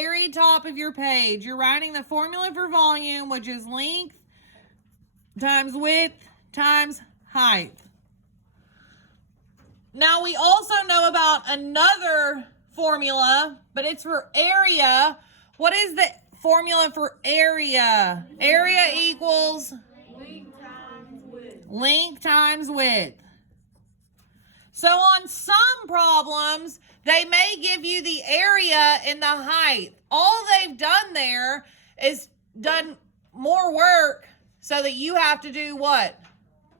very top of your page. You're writing the formula for volume, which is length times width times height. Now, we also know about another formula, but it's for area. What is the formula for area? Area equals length times width. So on some problems, they may give you the area and the height. All they've done there is done more work so that you have to do what?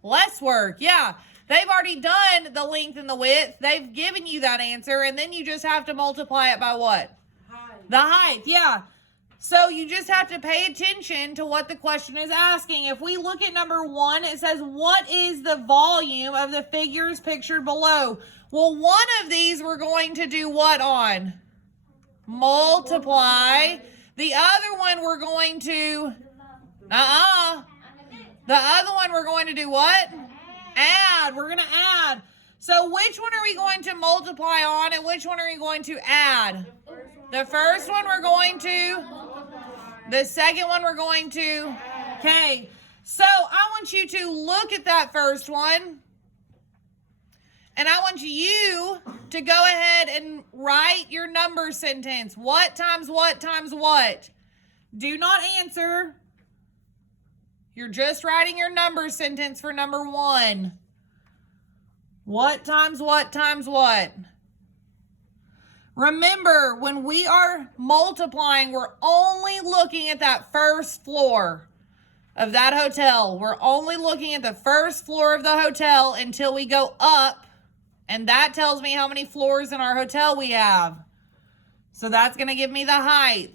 Less work. Yeah, they've already done the length and the width. They've given you that answer, and then you just have to multiply it by what? Height. The height, yeah. So you just have to pay attention to what the question is asking. If we look at number 1, it says, what is the volume of the figures pictured below? Well, one of these we're going to do what on? Multiply. The other one we're going to, the other one we're going to do what? Add. We're going to add. So which one are we going to multiply on and which one are we going to add? The first one we're going to, the second one we're going to. Okay, so I want you to look at that first one. And I want you to go ahead and write your number sentence. What times what times what? Do not answer. You're just writing your number sentence for number 1. What times what times what? Remember, when we are multiplying, we're only looking at that first floor of that hotel. We're only looking at the first floor of the hotel until we go up, and that tells me how many floors in our hotel we have. So that's going to give me the height.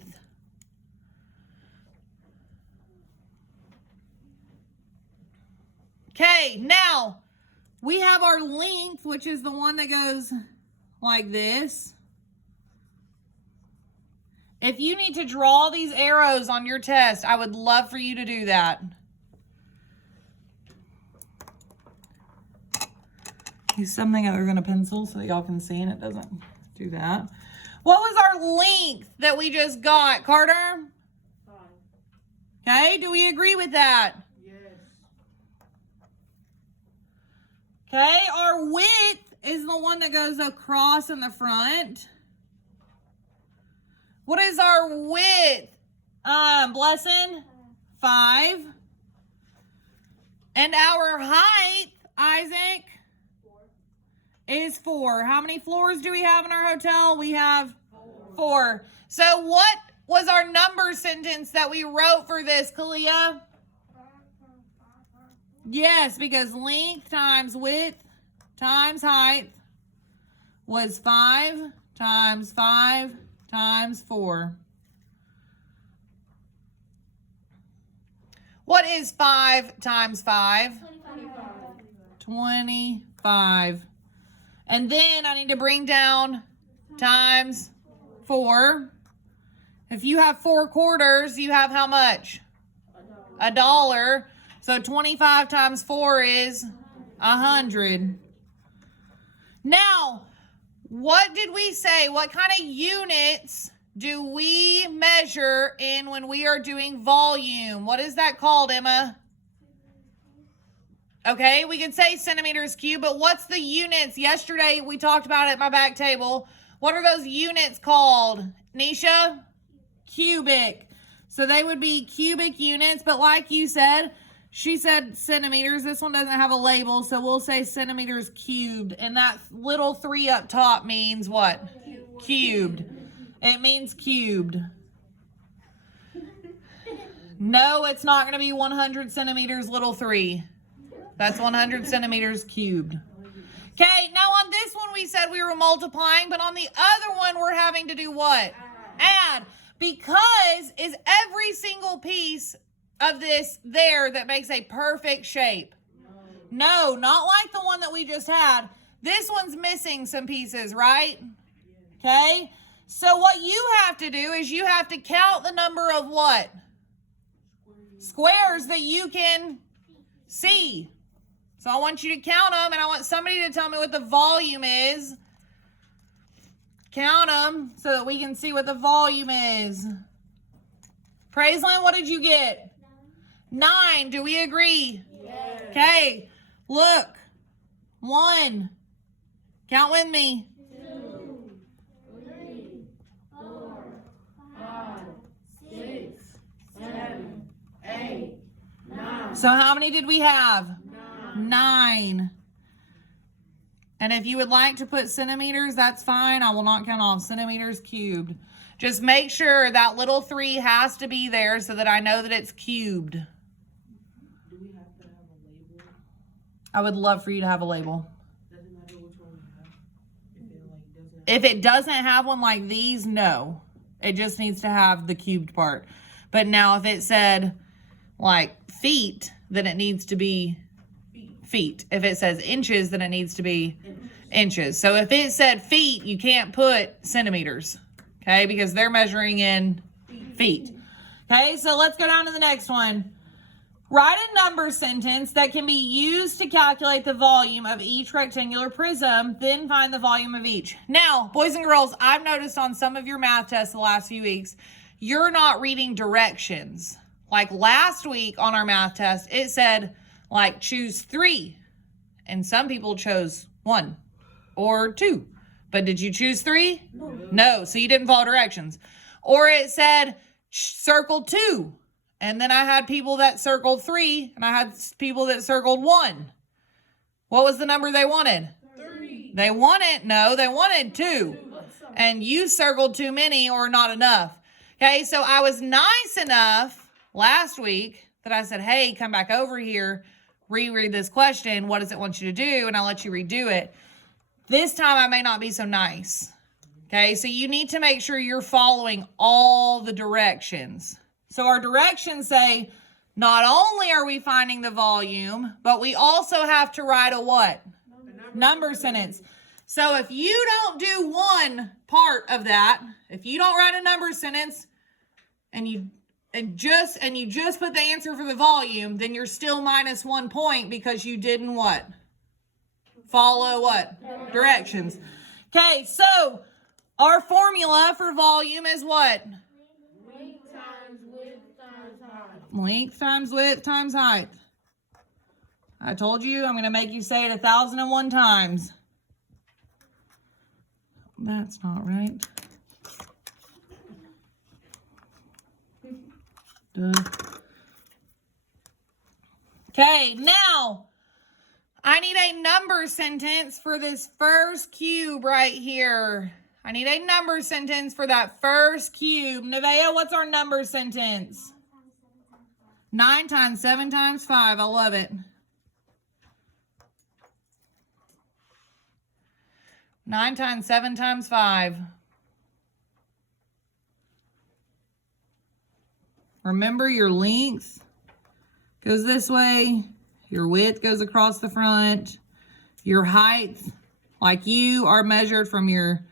Okay, now we have our length, which is the one that goes like this. If you need to draw these arrows on your test, I would love for you to do that. Use something other than a pencil so that y'all can see and it doesn't do that. What was our length that we just got, Carter? 5. Okay, do we agree with that? Yes. Okay, our width is the one that goes across in the front. What is our width, Blessing? 5. And our height, Isaac? 4. Is 4. How many floors do we have in our hotel? We have 4. So what was our number sentence that we wrote for this, Kalia? Yes, because length times width times height was 5 times 5 times 4. What is 5 times 5? 25. And then I need to bring down times 4. If you have 4 quarters, you have how much? $1. So 25 times 4 is 100. Now, what did we say? What kind of units do we measure in when we are doing volume? What is that called, Emma? Okay, we can say centimeters cubed, but what's the units? Yesterday we talked about it at my back table. What are those units called? Nisha? Cubic. So they would be cubic units, but like you said, she said centimeters. This one doesn't have a label, so we'll say centimeters cubed. And that little 3 up top means what? Cubed. It means cubed. No, it's not going to be 100 centimeters, little 3. That's 100 centimeters cubed. Okay, now on this one we said we were multiplying, but on the other one we're having to do what? Add. Because is every single piece of this there that makes a perfect shape? No, not like the one that we just had. This one's missing some pieces, right? Okay, so what you have to do is you have to count the number of what? Squares that you can see. So I want you to count them, and I want somebody to tell me what the volume is. count them so that we can see what the volume is. Praiseland, what did you get? 9. Do we agree? Yes. Okay, look. 1. Count with me. 2, 3, 4, 5, 6, 7, 8, 9. So how many did we have? 9. 9. And if you would like to put centimeters, that's fine. I will not count off centimeters cubed. Just make sure that little 3 has to be there so that I know that it's cubed. Do we have to have a label? I would love for you to have a label. Doesn't matter which one we have. If it doesn't have one like these, no. It just needs to have the cubed part. But now if it said like feet, then it needs to be feet. If it says inches, then it needs to be inches. So if it said feet, you can't put centimeters, okay? Because they're measuring in feet. Okay, so let's go down to the next one. Write a number sentence that can be used to calculate the volume of each rectangular prism, then find the volume of each. Now, boys and girls, I've noticed on some of your math tests the last few weeks, you're not reading directions. Like last week on our math test, it said, like, choose 3. And some people chose 1 or 2. But did you choose 3? No, so you didn't follow directions. Or it said, circle 2. And then I had people that circled 3, and I had people that circled 1. What was the number they wanted? 3. They wanted 2. And you circled too many or not enough. Okay, so I was nice enough last week that I said, hey, come back over here, reread this question. What does it want you to do? And I'll let you redo it. This time I may not be so nice. Okay, so you need to make sure you're following all the directions. So our directions say, not only are we finding the volume, but we also have to write a what? Number sentence. So if you don't do one part of that, if you don't write a number sentence and you just put the answer for the volume, then you're still minus 1 point because you didn't what? Follow what? Directions. Okay, so our formula for volume is what? Length times width times height. Length times width times height. I told you I'm going to make you say it 1,001 times. That's not right. Okay, now I need a number sentence for this first cube right here. I need a number sentence for that first cube. Nevaeh, what's our number sentence? 9 times 7 times 5. I love it. 9 times 7 times 5. Remember, your length goes this way. Your width goes across the front. Your height, like you, are measured from your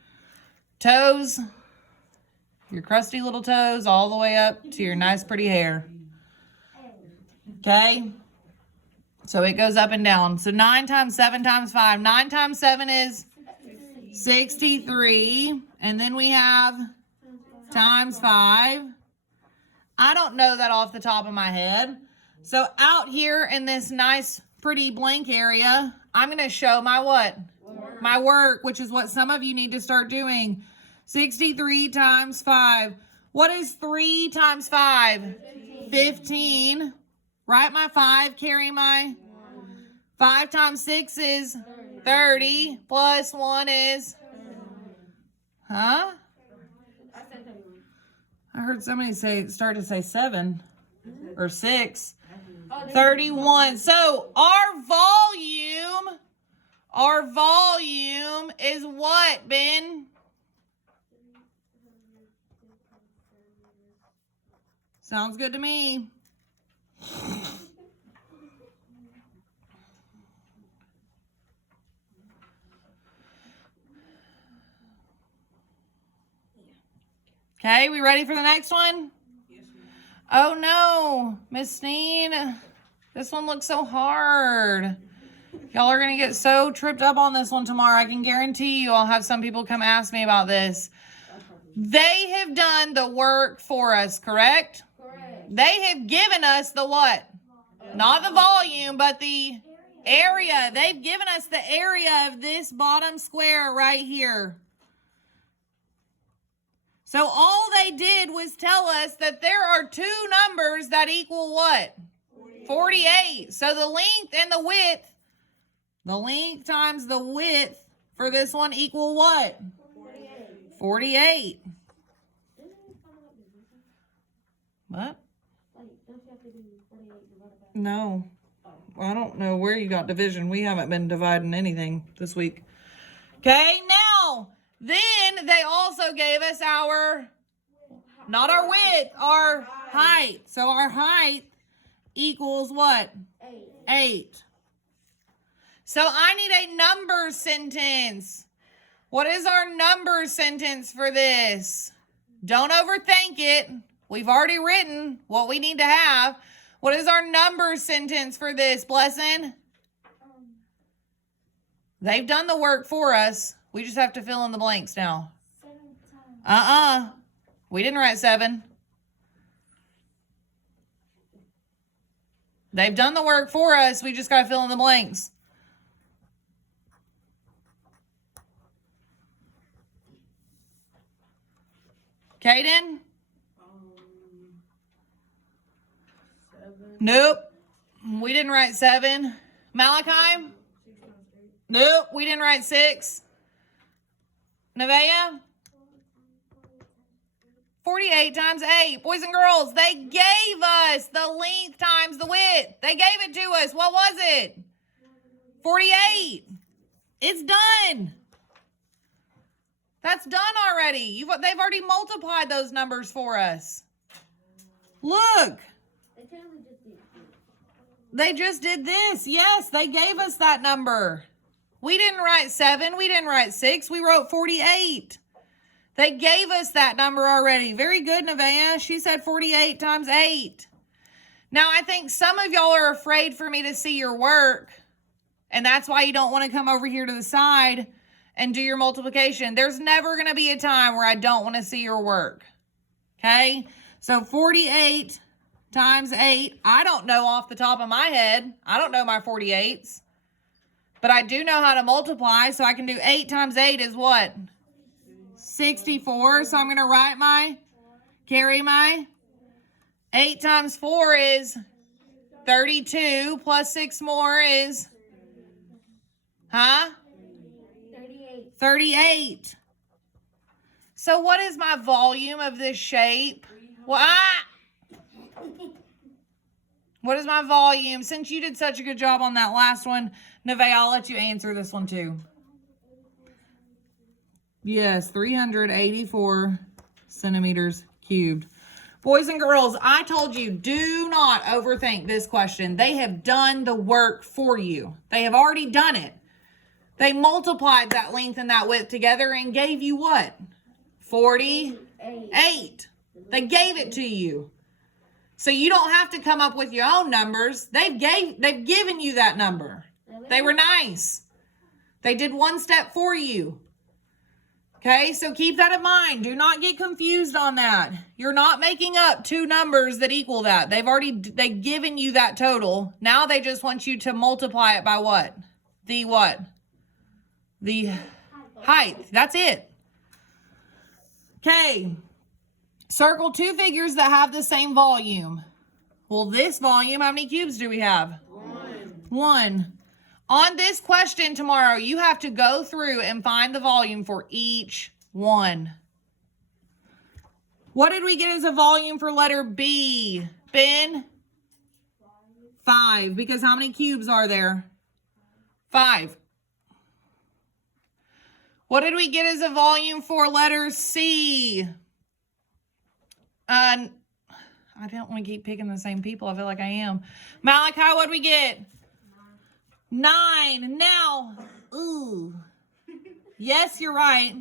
toes, your crusty little toes, all the way up to your nice pretty hair. Okay? So it goes up and down. So 9 times 7 times 5. 9 times 7 is 63. And then we have times 5. I don't know that off the top of my head. So out here in this nice, pretty blank area, I'm going to show my what? My work, which is what some of you need to start doing. 63 times 5. What is 3 times 5? 15. Write my 5, carry my 5 times 6 is 30. Plus 1 is, huh? I heard somebody start to say 7 or 6. 31. So our volume is what, Ben? Sounds good to me. Okay, we ready for the next one? Oh no, Miss Steen, this one looks so hard. Y'all are going to get so tripped up on this one tomorrow. I can guarantee you I'll have some people come ask me about this. They have done the work for us, correct? Correct. They have given us the what? Not the volume, but the area. They've given us the area of this bottom square right here. So all they did was tell us that there are two numbers that equal what? 48. So the length and the width, the length times the width for this one equal what? 48. What? No. I don't know where you got division. We haven't been dividing anything this week. Okay, now, then they also gave us our, not our width, our height. So our height equals what? 8. So I need a number sentence. What is our number sentence for this? Don't overthink it. We've already written what we need to have. What is our number sentence for this, Blessing? They've done the work for us. We just have to fill in the blanks now. 7 times. We didn't write 7. They've done the work for us. We just got to fill in the blanks. Kaden? 7. Nope. We didn't write 7. Malachi? Nope. We didn't write 6. Nevaeh? 48 times 8. Boys and girls, they gave us the length times the width. They gave it to us. What was it? 48. It's done. That's done already. They've already multiplied those numbers for us. Look. They just did this. Yes, they gave us that number. We didn't write 7. We didn't write 6. We wrote 48. They gave us that number already. Very good, Nevaeh. She said 48 times 8. Now, I think some of y'all are afraid for me to see your work, and that's why you don't want to come over here to the side and do your multiplication. There's never going to be a time where I don't want to see your work. Okay? So 48 times 8. I don't know off the top of my head. I don't know my 48s. But I do know how to multiply, so I can do 8 times 8 is what? 64. So I'm going to carry my 8 times 4 is 32 plus 6 more is, 38. So what is my volume of this shape? What is my volume? Since you did such a good job on that last one, Nevaeh, I'll let you answer this one too. Yes, 384 centimeters cubed. Boys and girls, I told you, do not overthink this question. They have done the work for you. They have already done it. They multiplied that length and that width together and gave you what? 48. They gave it to you. So you don't have to come up with your own numbers. They've given you that number. They were nice. They did one step for you. Okay, so keep that in mind. Do not get confused on that. You're not making up two numbers that equal that. They've given you that total. Now they just want you to multiply it by what? The what? The height. That's it. Okay. Circle two figures that have the same volume. Well, this volume, how many cubes do we have? 1. On this question tomorrow, you have to go through and find the volume for each one. What did we get as a volume for letter B? Ben? 5. Because how many cubes are there? 5. What did we get as a volume for letter C? I don't want to keep picking the same people. I feel like I am. Malachi, what did we get? 9. Now, ooh. Yes, you're right.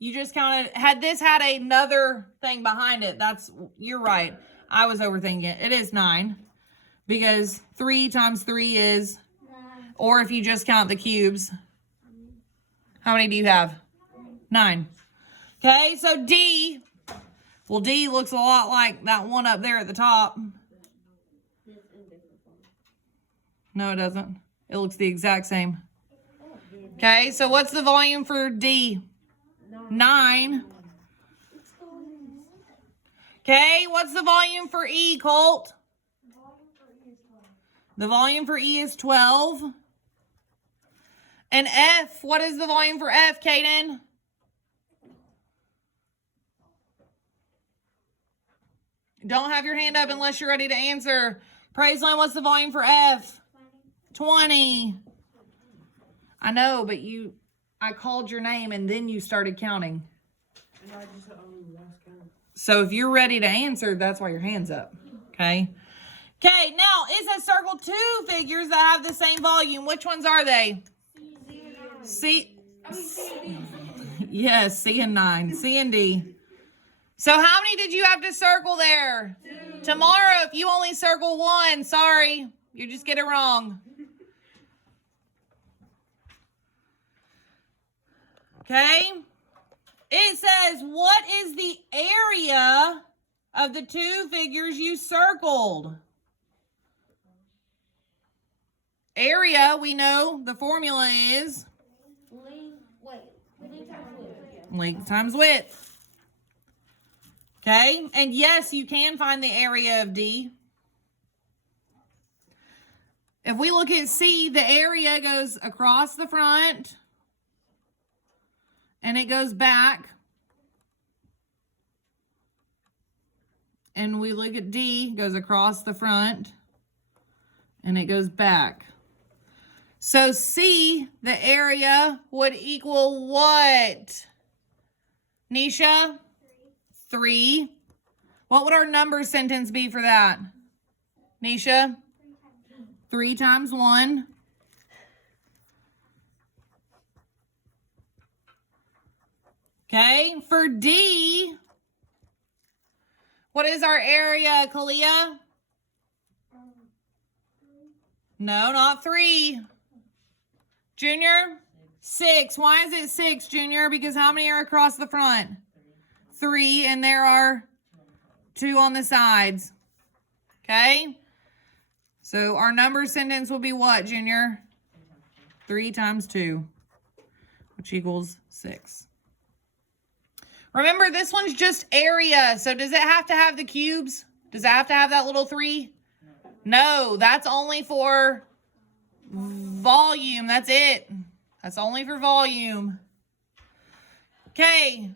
You just counted. Had this had another thing behind it, you're right. I was overthinking it. It is 9. Because 3 times 3 is, Or if you just count the cubes. How many do you have? 9. Okay, so D. Well, D looks a lot like that one up there at the top. No, it doesn't. It looks the exact same. Okay, so what's the volume for D? 9. Okay, what's the volume for E, Colt? The volume for E is 12. And F, what is the volume for F, Kaden? Don't have your hand up unless you're ready to answer. Praiseline, what's the volume for F? 20. I know, but I called your name and then you started counting. And I just only lost count. So if you're ready to answer, that's why your hand's up. Okay. Okay, now it says circle 2 figures that have the same volume. Which ones are they? C. Yes, C and 9. C and D. So how many did you have to circle there? 2. Tomorrow, if you only circle 1, sorry, you just get it wrong. Okay. It says, what is the area of the 2 figures you circled? Area, we know the formula is length times width. Okay, and yes, you can find the area of D. If we look at C, the area goes across the front and it goes back. And we look at D, goes across the front and it goes back. So C, the area would equal what? Nisha? 3. What would our number sentence be for that? Nisha? 3 times 1. Okay, for D, what is our area, Kalia? No, not 3. Junior? 6. Why is it 6, Junior? Because how many are across the front? 3, and there are 2 on the sides. Okay? So our number sentence will be what, Junior? 3 times 2, which equals 6. Remember, this one's just area. So does it have to have the cubes? Does it have to have that little 3? No, that's only for volume. That's it. That's only for volume. Okay.